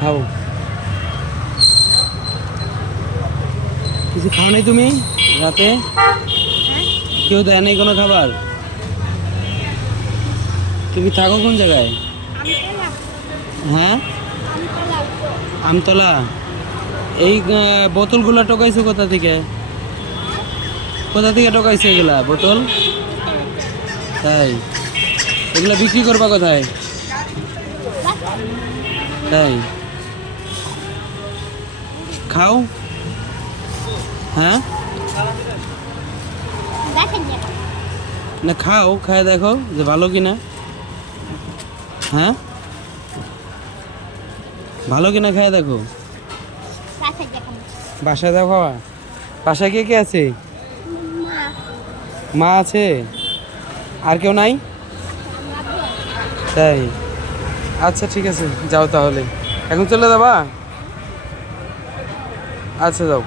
খাও। কিছু খাও নাই তুমি রাতে? কেউ দেয় নাই কোনো খাবার? তুমি থাকো কোন জায়গায়? হ্যাঁ, আমতলা। এই বোতলগুলা টোকাইছো কোথা থেকে? কোথা থেকে টোকাইছো এগুলা বোতল? তাই? এগুলা বিক্রি করবা কোথায়? তাই? খাও। হ্যাঁ, না খাও, খায় দেখো যে ভালো কিনা। হ্যাঁ, ভালো কিনা খায় দেখো। বাসায় দাও খাওয়া। বাসায় কে কে আছে? মা আছে, আর কেউ নাই? তাই? আচ্ছা ঠিক আছে, যাও তাহলে। এখন চলে যাবা? আচ্ছা যাও।